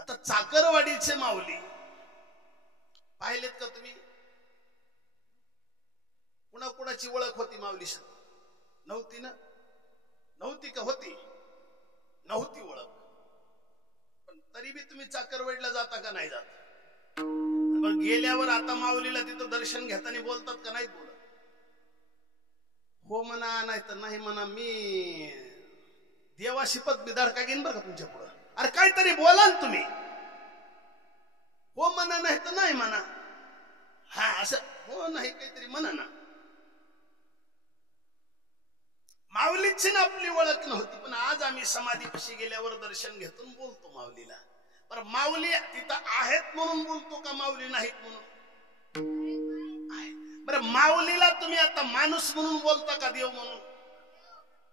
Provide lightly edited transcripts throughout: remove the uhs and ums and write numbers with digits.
आता चाकरवाडीचे माऊली पाहिलेत का तुम्ही? कुणाकुणाची ओळख होती माऊली? नव्हती ना? नव्हती का होती? नव्हती ओळख. पण तरी बी तुम्ही चाकरवाडीला जाता का नाही जात? मग गेल्यावर आता माऊलीला तिथं दर्शन घेताना बोलतात का नाहीत बोलत? हो म्हणा, नाही तर नाही म्हणा. मी देवाशी पद बिधाडका घेईन बरं का तुमच्या पुढं. अरे काहीतरी बोला ना तुम्ही. हो म्हणा, नाही तर नाही म्हणा. हा असं हो नाही काहीतरी म्हणा ना. माऊलीची ना आपली ओळख नव्हती, पण आज आम्ही समाधीपाशी गेल्यावर दर्शन घेतो बोलतो माऊलीला. बरं माऊली तिथं आहेत म्हणून बोलतो का माऊली नाहीत म्हणून? बरं माऊलीला तुम्ही आता माणूस म्हणून बोलता का देव म्हणून?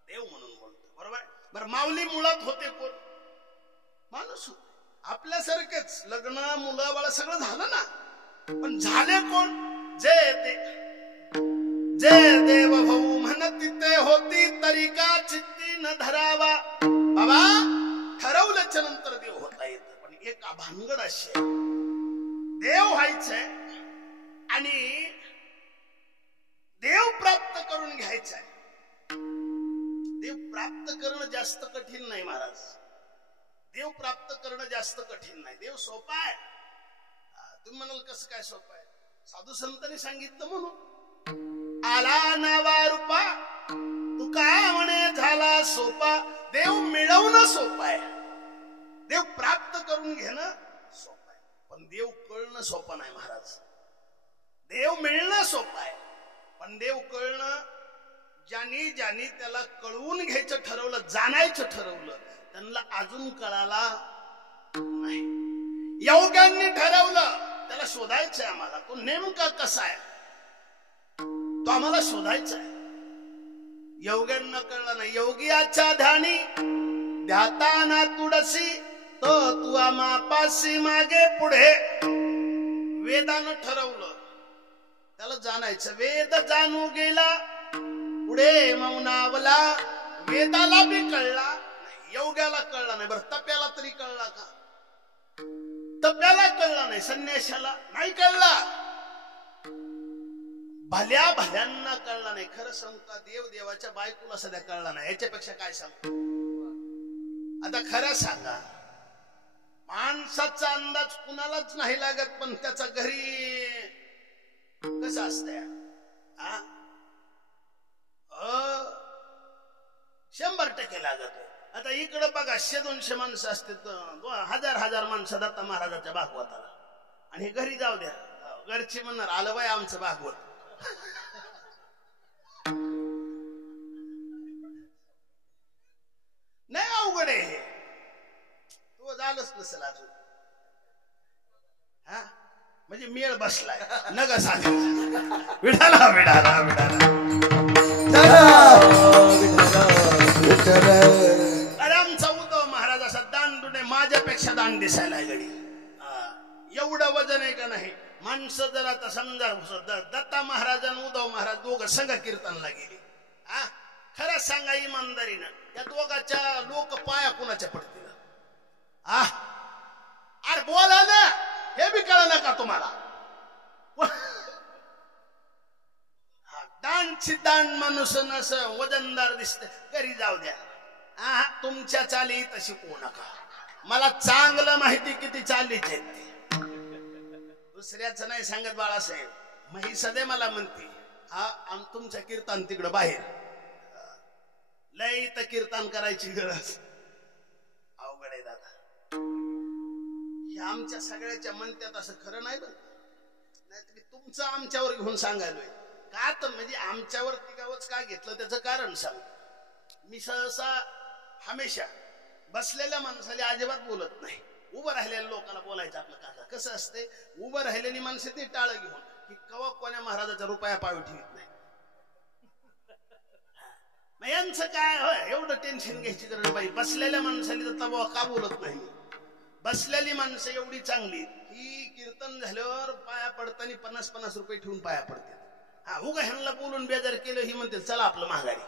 देव म्हणून बोलतो, बरोबर. बरं माऊली मुळात होते कोण? माणूस होते आपल्यासारखेच. लग्न मुलं बाळ सगळं झालं ना, पण झाले कोण? जे देव भाऊ म्हणती ते होती, तरी का चित्ती न धरावा. बाबा ठरवल्याच्या नंतर देव होता येत, पण एक भानगड अशी आहे, देव व्हायचंय आणि देव प्राप्त करून घ्यायचंय. देव प्राप्त करणं जास्त कठीण नाही महाराज. देव प्राप्त करणं जास्त कठीण नाही. देव सोपा आहे. तुम्ही म्हणाल कसं काय सोपं आहे? साधू संतांनी सांगितलं म्हणून. आला नावा रूपा तुका म्हणे झाला सोपा. देव मिळवणं सोपं आहे, देव प्राप्त करून घेणं सोपं आहे, पण देव कळणं सोपं नाही महाराज. देव मिळणं सोपं आहे, पण देव कळणं, ज्यांनी ज्यांनी त्याला कळवून घ्यायचं ठरवलं, जाणायचं ठरवलं, त्यांना अजून कळाला नाही. योग्यांनी ठरवलं त्याला शोधायचंय आम्हाला, तो नेमका कसा आहे तो आम्हाला शोधायचा आहे. योग्यांना कळलं नाही. योगियाच्या ध्यानी ध्याताना तुडसी, तो तू आमापासी मागे पुढे. वेदानं ठरवलं त्याला जाणायचं, वेद जाणू गेला पुढे मौनावला. वेदाला बी कळला नाही, योग्याला कळला नाही. बरं तप्याला तरी कळला का? तप्याला कळला नाही, संन्याशाला नाही कळला, भल्या भल्यांना कळला नाही. खरं सांगू का, देव देवाच्या बायकोला सध्या कळला नाही, याच्यापेक्षा काय सांगू? आता खरं सांगा, माणसाचा अंदाज कुणालाच नाही लागत, पण त्याचा घरी कसं असतंय 100% लागत. आता इकडं बघा 100-200 माणसं असते, 1000 माणसं दत्ता महाराजाच्या भागवताला, आणि घरी जाऊ द्या, घरची म्हणणार आलं बाय आमचं भागवत. नाही अवघड आहे हे, तो झालंच नसेल अजून. हा म्हणजे मेळ बसलाय नग सांग. विठाला विठाला विठाला अरे आमचा उद्धव महाराज असा दांडुने माझ्यापेक्षा दांड दिसायला गडी. एवढं वजन आहे का नाही? माणसं जर आता समजा दत्ता महाराज आणि उद्धव महाराज दोघं संघ कीर्तनला गेली, खरं सांगा इमानदारीनं, या दोघांच्या लोक पाया कुणाच्या पडतील? अरे बोला ना, हे बी कळलं ना का तुम्हाला? दांडची दांड माणूस असं वजनदार दिसत, घरी जाऊ द्या. तुमच्या चाली तशी कोण नका, मला चांगलं माहिती किती चालीच आहेत ते. दुसऱ्याचं नाही सांगत बाळासाहेब. मग ही सदै मला म्हणते, तुमचं कीर्तन तिकडं बाहेर, लय तर कीर्तन करायची गरज. अवघड आहे दादा. हे आमच्या सगळ्याच्या म्हणत्यात असं खरं नाही बरं. नाही तुम्ही तुमचं आमच्यावर घेऊन सांगायलोय का? तर म्हणजे आमच्यावर तिघावच का घेतलं त्याचं कारण सांग. मी सहसा हमेशा बसलेल्या माणसाला अजिबात बोलत नाही, उभं राहिलेल्या लोकांना बोलायचं आपलं. का कसं असते, उभं राहिलेली माणसं ते टाळ घेऊन की कवा कोण्या महाराजाचा रुपया पावी ठेवत नाही. मग यांचं काय होय एवढं टेन्शन घ्यायची गरज बाई? बसलेल्या माणसाला तर का बोलत नाही? बसलेली माणसं एवढी चांगली की कीर्तन झाल्यावर पाया पडताना 50-50 रुपये ठेवून पाया पडतात. उगा ह्यांना बोलून बेजार केलं ही म्हणते चला आपलं महागारी.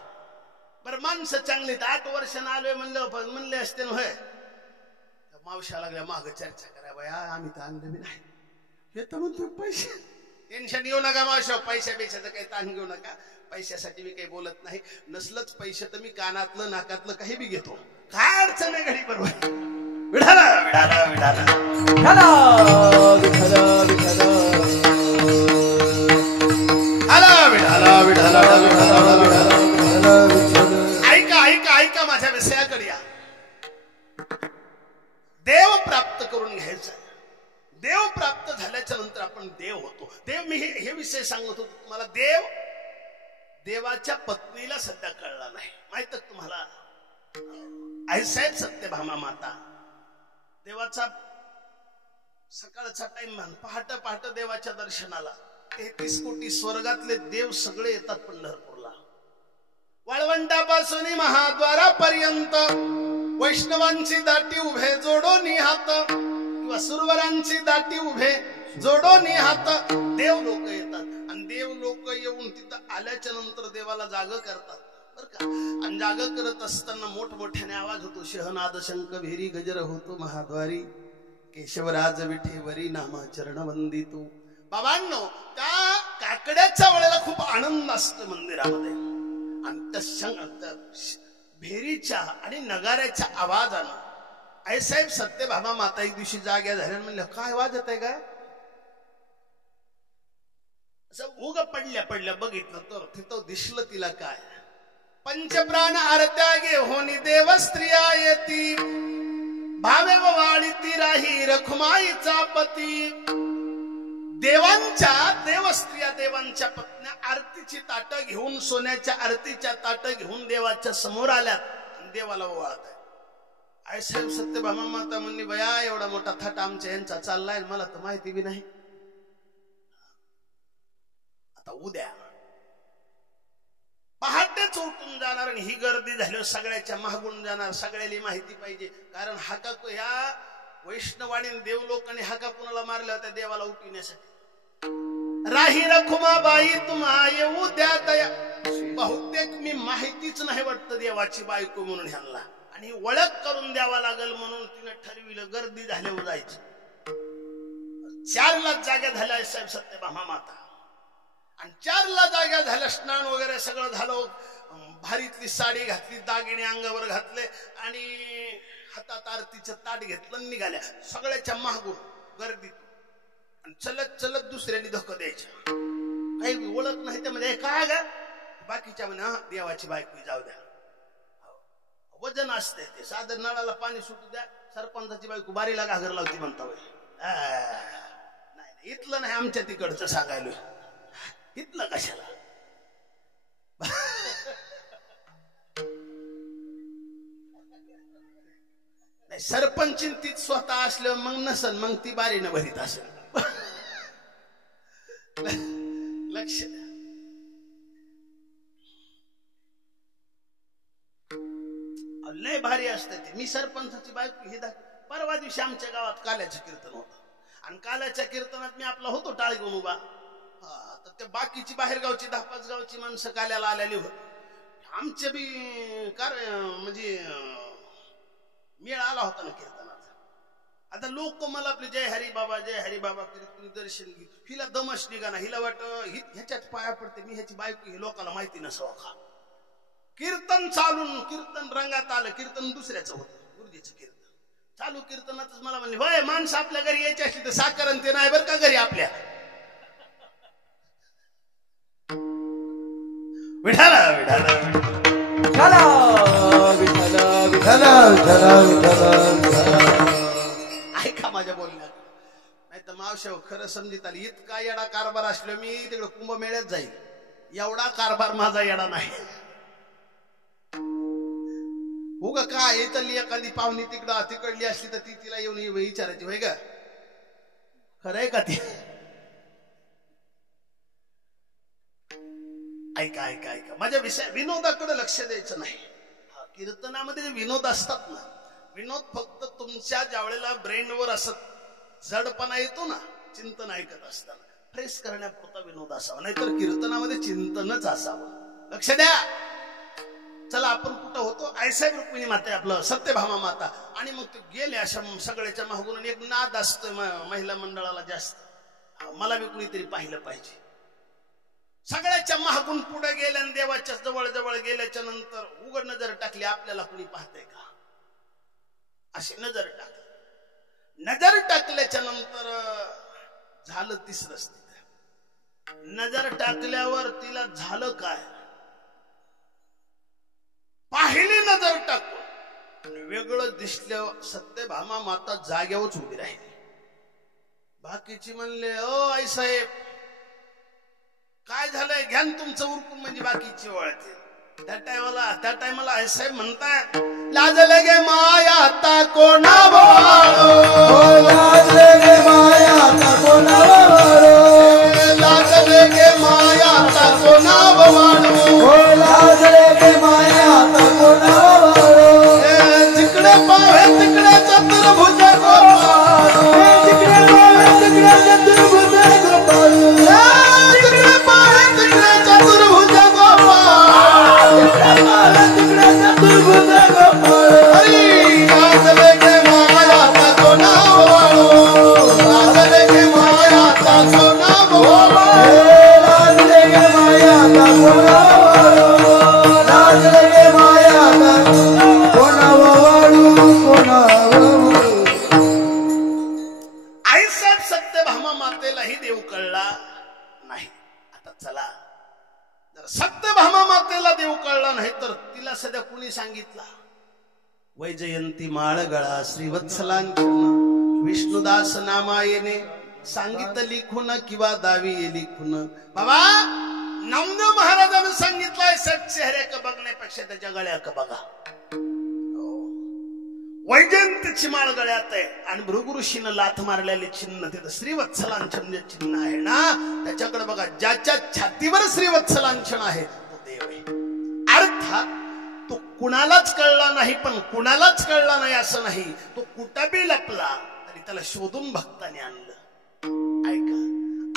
बरं माणसं चांगली, 8 वर्षानं आलोय म्हणले असते ना, होय मावशा लागल्या माग चर्चा करा बाया आम्ही तर आणलं बी नाही येतं म्हणतो पैसे टेन्शन घेऊ नका मावशा पैशा पैशाचं काही ताण घेऊ नका पैशासाठी मी काही बोलत नाही नसलंच पैसे तर मी कानातलं नाकातलं काही बी घेतो काय अडचण आहे घडी बरोबर विठाला विठाला विठाला विठाला विठाला विठाला विठाला विठाला विठाला ऐका ऐका ऐका माझ्या विषयाकडे या देव प्राप्त करून घ्यायचा देव प्राप्त झाल्याच्या नंतर आपण देव होतो देव मी हे विषय सांगत होतो तुम्हाला देवाच्या पत्नीला सध्या कळला नाही माहित तुम्हाला आईसाहेब सत्यभामा माता देवाचा सकाळचा टाइम मान पहाटे पहाटे देवाच्या दर्शनाला 33 कोटी स्वर्गातले देव सगळे येतात पंढरपूरला वाळवंटापासून महाद्वारापर्यंत वैष्णवांची दाटी उभे जोडोनी हात किंवा सुरवरांची दाटी उभे जोडोनी हात देव लोक येतात आणि देव लोक येऊन तिथं आल्याच्या नंतर देवाला जाग करतात बर का आणि जाग करत असताना मोठमोठ्याने आवाज होतो शहनाद शंख भेरी गजर होतो महाद्वारी केशवराज विठेवरी नामा चरण वंदितो बाबांनो त्या काकड्याच्या वेळेला खूप आनंद असतो मंदिरामध्ये आणि त्या भेरीच्या आणि नगाऱ्याच्या आवाजानं आईसाहेब सत्यभामा माता एक दिवशी जाग्या झाल्या म्हणलं काय आवाज येत आहे का असं उग पडल्या पडल्या बघितलं तर तिथं दिसलं तिला काय पंचप्राण आरत्या घेऊन देव स्त्रिया येती भावे व वाढीती राही रखुमाईचा पती देवांच्या देवस्त्रिया देवांच्या पत्न्या आरतीची ताट घेऊन सोन्याच्या आरतीच्या ताट घेऊन देवाच्या समोर आल्यात देवाला ओवाळत आहे आईसाहेब सत्यभामा माता म्हणली बया एवढा मोठा थाट आमच्या यांचा चाललाय मला तर माहिती बी नाही आता उद्या पहाटेच उठून जाणार आणि ही गर्दी झाली सगळ्याच्या मागून जाणार सगळ्याला माहिती पाहिजे कारण हाका ह्या वैष्णवाणी देव लोकांनी हाका कुणाला मारल्या होत्या देवाला उठविण्यासाठी राही रखुमाबाई तुम्हा येऊ द्या दया बहुतेक मी माहितीच नाही वाटतं देवाची बायको म्हणून ह्यांना आणि ओळख करून द्यावा लागल म्हणून तिने ठरविलं गर्दी झाल्यावर जायचं 4 ला जाग्या झाल्या साहेब सत्यभामा माता आणि 4 ला जाग्या झाल्या स्नान वगैरे सगळं झालं भारीतली साडी घातली दागिने अंगावर घातले आणि हातात आरतीचं ताट घेतलं निघाल्या सगळ्याच्या मागून गर्दीत आणि चलत चलत दुसऱ्याने धक्का द्यायच्या काही ओळख नाही त्यामध्ये काय ग बाकीच्या म्हणे देवाची बायको जाऊ द्या वजन असते ते साधं नळाला पाणी सुटू द्या सरपंचाची बायको बारीला घागर लावती म्हणता नाही इथलं नाही आमच्या तिकडचं सांगायलो इथलं कशाला नाही सरपंचीन तीच स्वतः असलं मग नसन मग ती बारीनं भरीत असेल लक्ष द्या लय भारी असते ते मी सरपंचाची बायको हे परवा दिवशी आमच्या गावात काल्याचं कीर्तन होतं आणि काल्याच्या कीर्तनात मी आपला होतो टाळ घेऊन उभा तर त्या बाकीची बाहेरगावची 10-5 गावची माणसं काल्याला आलेली होती आमचे बी म्हणजे मेळ आला होता ना कीर्तनाचा आता लोक मला आपले जय हरी बाबा कीर्तन दर्शन घे हिला दमश निघाना हिला वाट ह्याच्यात पाया पडते मी ह्याची बायको हे लोकांना माहिती नसावं का कीर्तन चालून कीर्तन रंगात आलं कीर्तन दुसऱ्याचं होतं गुरुजीचं कीर्तन चालू कीर्तनातच मला म्हणले वय माणसं आपल्या घरी यायची असली तर साखर ते नाही बरं का घरी आपल्या विठाला विठाला विठाला विठाला विठाला विठाला ऐका माझ्या बोलण्यात नाही तर मावशा खरं समजित आली इतका येडा कारभार असलो मी तिकडे कुंभमेळ्यात जाईल एवढा कारभार माझा येडा नाही हो का काय येतली एखादी पाहुणी तिकडली असली तर ती तिला येऊन विचारायची होय का खरंय का ती ऐका ऐका ऐका माझ्या विनोदाकडे लक्ष द्यायचं नाही कीर्तनामध्ये जे विनोद असतात ना विनोद फक्त तुमच्या ज्या वेळेला ब्रेनवर असत जडपणा येतो ना चिंतन ऐकत असताना फ्रेश करण्यापुरता विनोद असावा नाहीतर कीर्तनामध्ये चिंतनच असावं लक्ष द्या चला आपण कुठं होतो, आईसाहेब रुक्मिणी माता आपलं सत्यभामा माता. आणि मग ते गेले अशा सगळ्याच्या मागून. एक नाद असतोय महिला मंडळाला जास्त, मला बी कुणीतरी पाहिलं पाहिजे. सगळ्याच्या मागून पुढे गेले आणि देवाच्या जवळ जवळ गेल्याच्या नंतर उघड नजर टाकली, आपल्याला कुणी पाहतंय का अशी नजर टाकली. नजर टाकल्याच्या नंतर झालं तिसरं स्थिती. नजर टाकल्यावर तिला झालं काय, पाहिली नजर टाकून वेगळं दिसल्यावर सत्यभामा माता जाग्यावरच उभी राहिली. बाकीची म्हणले, ओ आई साहेब काय झालंय, घ्यान तुमचं उरकून, म्हणजे बाकीची वळते. त्या टायमाला आई साहेब म्हणताय, लाजले गे माया आता कोणा बोलावं, लाजले गे माया आता कोणा बोलावं, लाजले गे माया आता कोणा बोलावं, लाजले गे माया आता कोणा बोलावं. जिकडे पाहे तिकडे चतुर्भुज गोपाळ, जिकडे पाहे तिकडे चतुर्भुज गोपाळ, जिकडे पाहे तिकडे चतुर्भुज गोपाळ, जिकडे पाहे तिकडे चतुर्भुज गोपाळ. हरी लाजले गे माया आता कोणा बोलावं, लाजले गे माया आता कोणा बोलावं, लाजले गे माया आता कोणा बोलावं, लाजले गे माया आता कोणा बोलावं, कोणा बोलावं. आईसाहेब सत्यभामा मातेलाही देव कळला नाही. आता चला, जर सत्यभामा मातेला देव कळला नाही तर तिला सध्या कुणी सांगितला, वैजयंती माळगळा श्रीवत्सलांचन विष्णुदास नामायने सांगितलं लिखून किंवा दावी लिखून. बाबा नामदेव महाराजांनी सांगितलंय, चेहऱ्या का बघण्यापेक्षा त्याच्या गळ्या का बघा. वैजयंतीची माळ गळ्यात आहे आणि भृगु ऋषीनं लाथ मारलेले चिन्ह तिथं श्रीवत्सलांचन जे चिन्ह आहे ना, त्याच्याकडे बघा. ज्याच्या छातीवर श्रीवत्सलांचन आहे तो देव आहे. अर्थात तो कुणालाच कळला नाही, पण कुणालाच कळला नाही असं नाही, तो कुठं बी लपला तरी त्याला शोधून भक्ताने आणलं. ऐका,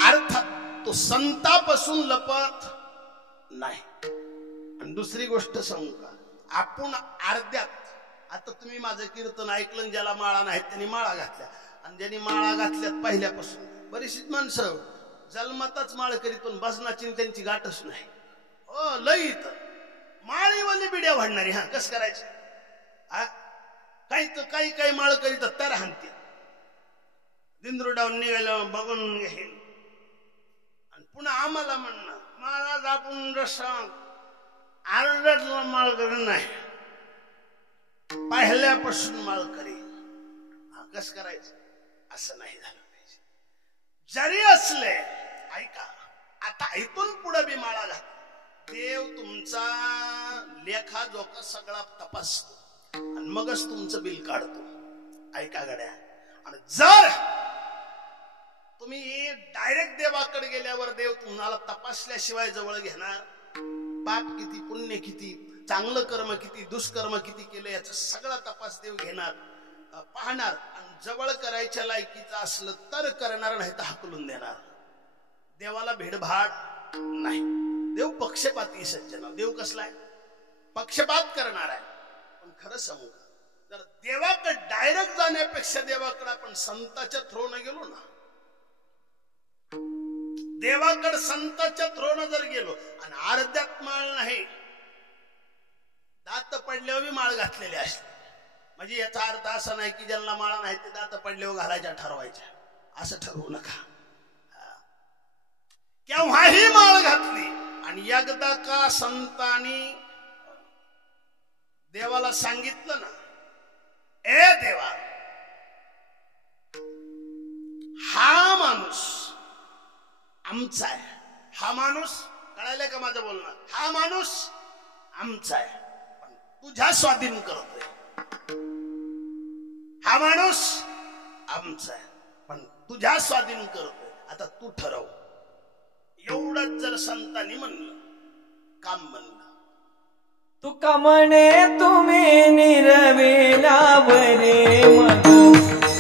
अर्थात तो संतापासून लपत नाही. आणि दुसरी गोष्ट सांगू का, आपण अर्ध्यात, आता तुम्ही माझं कीर्तन ऐकलं, ज्याला माळा नाहीत त्यांनी माळा घातल्या, आणि ज्यांनी माळा घातल्यात पहिल्यापासून बरीचशीच माणसं जन्मताच माळ करीत, पण भजनाची त्यांची गाठच नाही. ओ लई इथं माळीवाली बिड्या वाढणारी. हा कस करायचं, हा काही काही माळ करीत तर हानते, दिंद्रुडावून निघालं बघून घेईन, आणि पुन्हा आम्हाला म्हणणं महाराज आपण रसांग अर्ध्यातला माळ करीन नाही, पहिल्यापासून माळ करी. हा कस करायचं, असं नाही झालं पाहिजे. जरी असले, ऐका, आता इथून पुढे बी माळा घात, देव तुमचा लेखा जोखा सगळा तपासतो आणि मगच तुमचं बिल काढतो. ऐका गड्या, आणि जर तुम्ही डायरेक्ट देवाकडे गेल्यावर देव तुम्हाला तपासल्याशिवाय जवळ घेणार, पाप किती पुण्य किती, चांगलं कर्म किती दुष्कर्म किती केलं याचा सगळा तपास देव घेणार, पाहणार, आणि जवळ करायच्या लायकीचं असलं तर करणार, नाही तर हाकलून देणार. देवाला भेडभाड नाही. देव पक्षपाती सज्जन. देव कसला आहे, पक्षपात करणार आहे. पण खरं सांगू का, जर देवाकडे डायरेक्ट जाण्यापेक्षा देवाकडे आपण संताच्या थ्रोनं गेलो ना, देवाकडे संताच्या थ्रोनं जर गेलो आणि अर्ध्यात माळ नाही, दात पडल्यावर माळ घातलेली असते, म्हणजे याचा अर्थ असा नाही की ज्यांना माळा नाही ते दात पडल्यावर घालायच्या ठरवायच्या, असं ठरवू नका. केव्हाही माळ घातली आणि एकदा का संतांनी देवाला सांगितलं ना, ए देवा, हा माणूस आमचा आहे, हा माणूस, कळायला का माझं बोलणं, हा माणूस आमचा आहे पण तुझ्या स्वाधीन करतोय, हा माणूस आमचा आहे पण तुझ्या स्वाधीन करतोय, आता तू ठरव. एवढंच जर संतांनी म्हणलं, काम म्हणलं. तुका म्हणे तुम्ही निरवेला बरे मग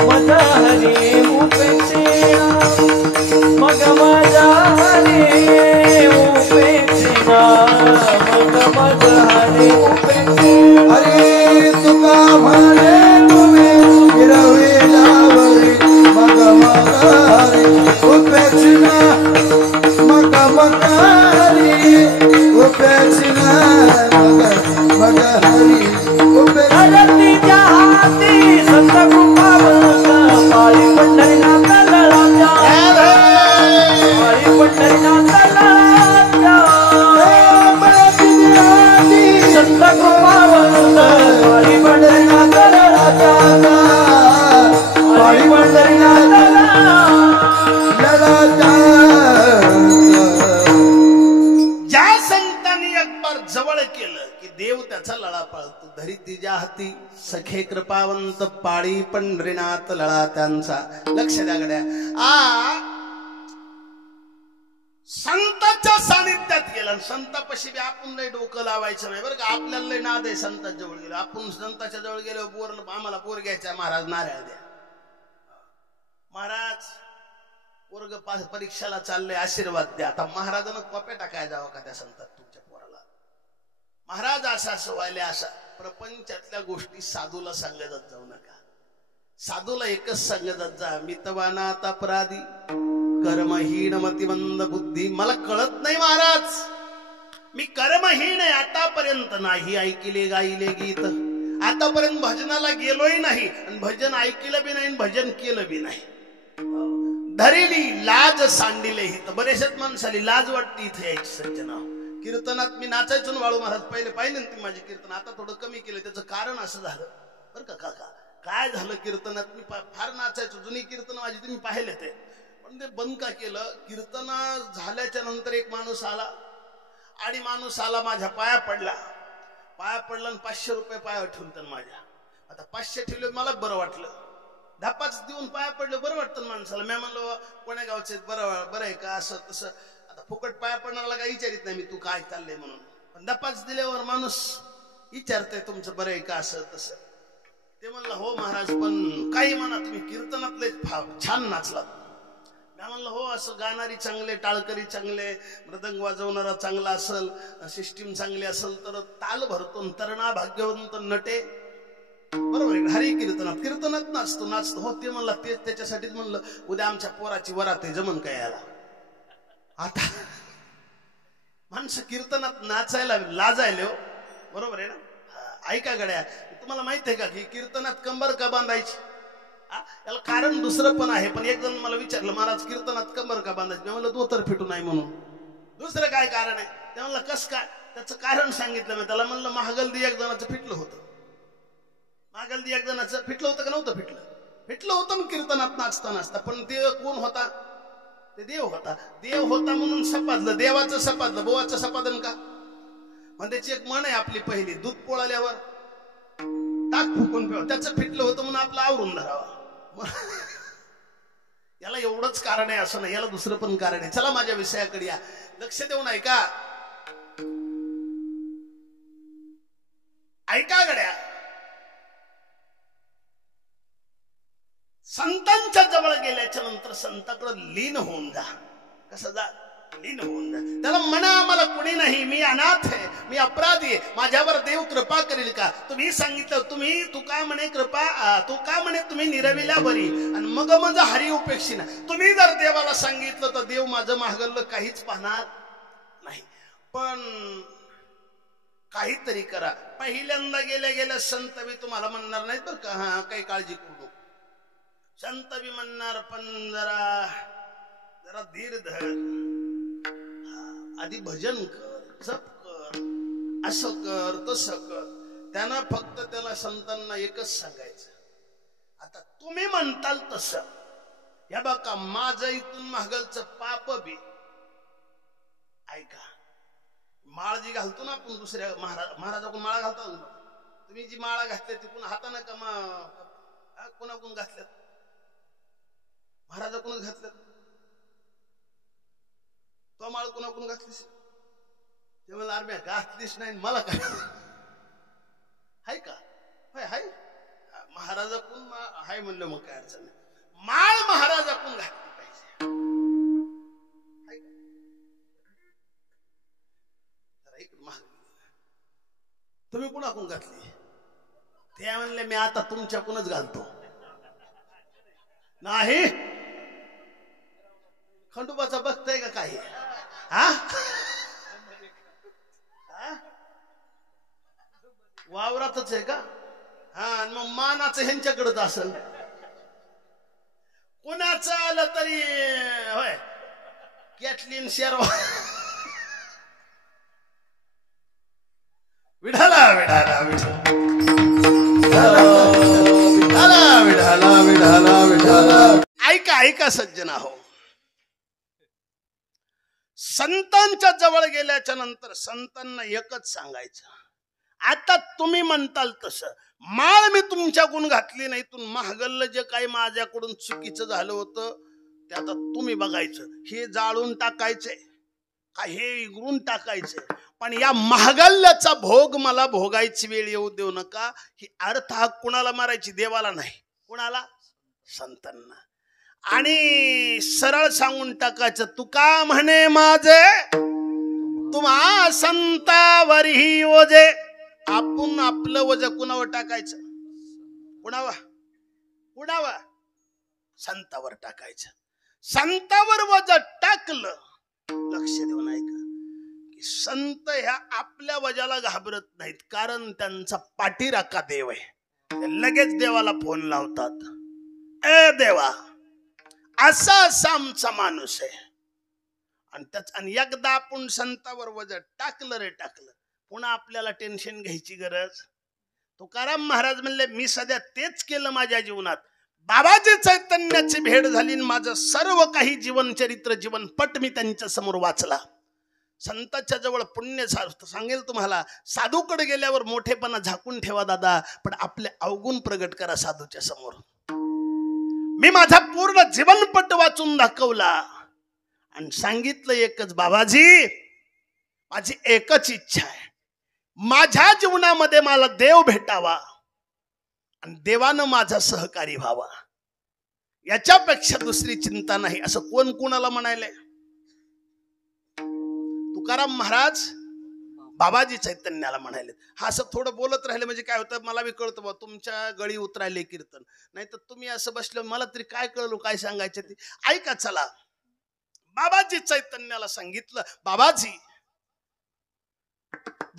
माझा हरे उपेक्षेना, मग माझा हरे उपेक्षेना, मग माझा हरे उपेक्षेना. सखे कृपावंत पाळी पंढरीनाथ लळा त्यांचा. लक्ष द्या गड्या. संतांच्या सानिध्यात गेला. संतापाशी बी आपण लय डोकं लावायचं नाही बरं का. आपल्याला लय नाद आहे संतांच्या जवळ गेलो. आपण संतांच्या जवळ गेलो बोर आम्हाला बोर घ्यायचा. महाराज नारळ द्या. महाराज वर्ग परीक्षेला चालले आशीर्वाद द्या. आता महाराजांना कॉप्या टाकाय जावं का त्या संतात तुमच्या पोराला. महाराज असं व्हायला. असा प्रपंचातल्या गोष्टी साधूला सांगत जाऊ नका. साधूला एकच सांगत जा, मितवानात अपराधी कर्महीन मतिमंद बुद्धी. मला कळत नाही महाराज, मी कर्महीन आहे. आतापर्यंत नाही ऐकिले गायले गीत. आतापर्यंत भजनाला गेलोही नाही आणि भजन ऐकलं बी नाही, भजन केलं बी नाही. धरेली लाज सांडिले ही. तर बरेचशाच माणसाली लाज वाटते इथे यायची सज्जना. कीर्तनात मी नाचायचो ना बाळू महाराज. पहिले पाहिले ना तुम्ही माझे कीर्तन. आता थोडं कमी केलं. त्याचं कारण असं झालं बरं का काका. काय झालं कीर्तनात मी फार नाचायचो. जुनी कीर्तन माझी तुम्ही पाहिले ते. पण ते बंद का केलं. कीर्तन झाल्याच्या नंतर एक माणूस आला आणि माणूस आला माझ्या पाया पडला आणि 500 रुपये पाया ठेवून माझ्या. आता 500 ठेवले मला बरं वाटलं. 10-5 देऊन पाया पडलं बरं वाटतं माणसाला. मी म्हणलो कोण्या गावचे बरं आहे का असं तसं. आता फुकट पाया पडणारा काय विचारित नाही मी तू काय चाललंय म्हणून. पण 10-5 दिल्यावर माणूस विचारतंय तुमचं बरं आहे का असं तसं. ते म्हणलं हो महाराज पण काही म्हणा तुम्ही कीर्तनातले छान नाचलात. मी म्हणलं हो असं गाणारी चांगले, टाळकरी चांगले, मृदंग वाजवणारा चांगला असेल, सिस्टीम चांगली असेल तर ताल भरतो. तरणा भाग्यवंत नटे बरोबर आहे. हरी कीर्तनात नाचतो हो. ते म्हणला तेच त्याच्यासाठीच म्हणलं उद्या आमच्या पोराची वरात आहे जमन काय याला. आता माणसं कीर्तनात नाचायला लाजायले हो. बरोबर आहे ना. ऐका गड्या, तुम्हाला माहित आहे का की कीर्तनात कंबर का बांधायची. याला कारण दुसरं पण आहे. पण एक जण मला विचारलं महाराज कीर्तनात कंबर का बांधायची. मी म्हणलं धोतर फिटू नाही म्हणून. दुसरं काय कारण आहे. ते म्हणलं कस काय. त्याचं कारण सांगितलं मी त्याला. म्हणलं महागल्दी एक जणाचं फिटलं होतं. महागल्दी एक जणाचं फिटलं होतं का नव्हतं फिटलं. फिटलं होतं ना कीर्तनात नाचता. पण ते कोण होता. ते देव होता. देव होता म्हणून सपादलं. देवाचं सपादलं. बोवाचं सपादन का. पण त्याची एक म्हण आहे आपली पहिली. दूध पोळाल्यावर टाक फुकून प्यावं. त्याचं फिटलं होतं म्हणून आपलं आवरून धरावा. याला एवढंच कारण आहे असं नाही. याला दुसरं पण कारण आहे. चला माझ्या विषयाकडे या. लक्ष देऊन ऐका. ऐका गड्या. संतांच्या जवळ गेल्याच्या नंतर संताकडे लीन होऊन जा. कसं जा. लीन होऊन जा. त्याला म्हणा मला कुणी नाही, मी अनाथ आहे, मी अपराधी आहे, माझ्यावर देव कृपा करेल का. तुम्ही सांगितलं तू का म्हणे तुम्ही निरविल्या बरी आणि मग माझं हरी उपेक्षिना. तुम्ही जर देवाला सांगितलं तर देव माझं मागलं काहीच पाहणार नाही. पण काहीतरी करा. पहिल्यांदा गेल्या संत बी तुम्हाला म्हणणार नाहीत बरं का हा काही काळजी करू नको. संत बी म्हणणार पण जरा धीर धर. आधी भजन कर, जप कर, असं कर तसं कर. त्यांना फक्त त्याला संतांना एकच सांगायचं. आता तुम्ही म्हणताल तसं. या बघा माझं इथून मागलचं पाप बी ऐका. माळ जी घालतो ना आपण दुसऱ्या महाराजाकडून माळा घालता. तुम्ही जी माळा घातली ती पुन्हा हाताने का कोणाकडून घातल्यात. महाराजाकडूनच घातल्यात. तो माळ कोणाकडून घातलीस. ते मला अरे घातलीच नाही मला काय हाय का. हाय महाराजाकडून हाय म्हणलं मग काय अडचण नाही. माळ महाराजाकडून घातली पाहिजे. तुम्ही कुणाकडून घातली. ते म्हणले मी आता तुमच्याकडूनच घालतो. नाही खंडोबाचा भक्त आहे का काही. वावरातच आहे का. हा मग मानाचं ह्यांच्याकडेच असेल. कुणाचं आलं तरी होय. कॅटलीन शेरवा विढाला विढाला विढाला विढाला विढाला. ऐका सज्जना हो. संतांच्या जवळ गेल्याच्या नंतर संतांना एकच सांगायचं. आता तुम्ही म्हणताल तसं माळ मी तुमच्याकडून घातली नाही, तुम महागल्लं जे काही माझ्याकडून चुकीचं झालं होतं ते आता तुम्ही बघायचं. हे जाळून टाकायचंय का हे इगरून टाकायचंय, पण या महागल्ल्याचा भोग मला भोगायची वेळ येऊ देऊ नका. ही अर्थ हा कुणाला मारायची? देवाला नाही. कुणाला? संतांना. आणि सरळ सांगून टाकायचं, तुका म्हणे माझे तुम्हा संतावरही ओझे. आपण आपलं वज कुणावर टाकायचं? कुणावर? संतावर टाकायचं. संतावर वज टाकलं, लक्ष देऊन ऐका, की संत ह्या आपल्या वजाला घाबरत नाहीत, कारण त्यांचा पाठीराखा देव आहे. ते लगेच देवाला फोन लावतात, ए देवा असा आमचा माणूस आहे. आणि एकदा आपण संतावर वज टाकलं रे टाकलं, पुन्हा आपल्याला टेन्शन घ्यायची गरज. तुकाराम महाराज म्हणले, मी सध्या तेच केलं माझ्या जीवनात. बाबाजी चैतन्याची भेट झाली, माझं सर्व काही जीवनचरित्र जीवनपट मी त्यांच्या समोर वाचला. संतांच्या जवळ पुण्य सांगेल तुम्हाला, साधूकडे गेल्यावर मोठेपणा झाकून ठेवा दादा, पण आपले अवगुण प्रगट करा साधूच्या समोर. मी माझा पूर्ण जीवनपट वाचून दाखवला आणि सांगितलं एकच, बाबाजी माझी एकच इच्छा आहे, माझ्या जीवनामध्ये मला देव भेटावा आणि देवानं माझा सहकारी व्हावा, याच्यापेक्षा दुसरी चिंता नाही. असं कोण कोणाला म्हणायलंय? तुकाराम महाराज बाबाजी चैतन्याला म्हणाले. हा असं थोडं बोलत राहिले म्हणजे काय होतं, मला बी कळतं बा तुमच्या गळी उतरायले कीर्तन, नाही तर तुम्ही असं बसलं मला तरी काय कळलं काय सांगायचं ते. ऐका चला, बाबाजी चैतन्याला सांगितलं, बाबाजी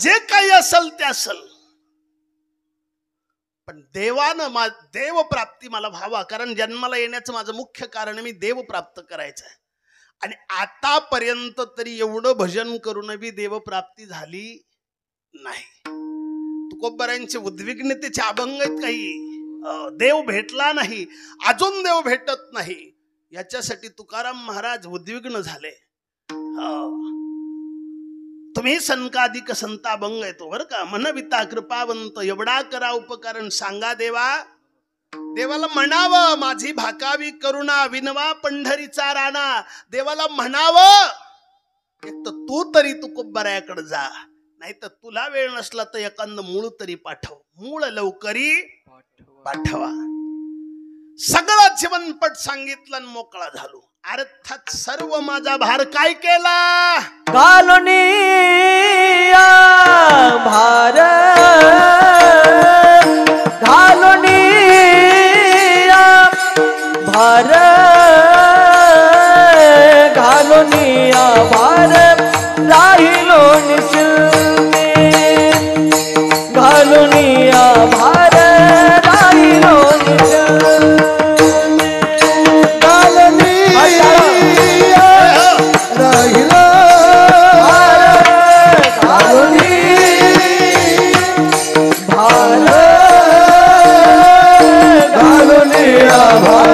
जे काही असल ते असल, पण देवानं देव प्राप्ती मला व्हावा, कारण जन्माला येण्याचं माझं मुख्य कारण मी देव प्राप्त करायचं आहे. आणि आतापर्यंत तरी एवढं भजन करून बी देवप्राप्ती झाली नाही. तुकोबरायांचे उद्विग्नतेचे अभंग आहेत काही, देव भेटला नाही, अजून देव भेटत नाही, याच्यासाठी तुकाराम महाराज उद्विग्न झाले. तुम्ही संकाधिक संत अभंग येतो बरं का, मनविता कृपावंत एवढा करा उपकरण सांगा देवा. देवाला म्हणावं माझी भाकावी करुणा, विनवा पंढरीचा राणा. देवाला म्हणावं एक तर तू तरी तुकोबरायाकडे जा, नाही तर तुला वेळ नसला तर एखादं मूळ तरी पाठव, मूळ लवकरी पाठवा. सगळं जीवनपट सांगितलं आणि मोकळा झालो. अर्थात सर्व माझा भार काय केला? घालुनी भार, घालुनी भार, घालुनी भार राहिलो निशिलते, घालुनी भार राहिलो निशिलते. भार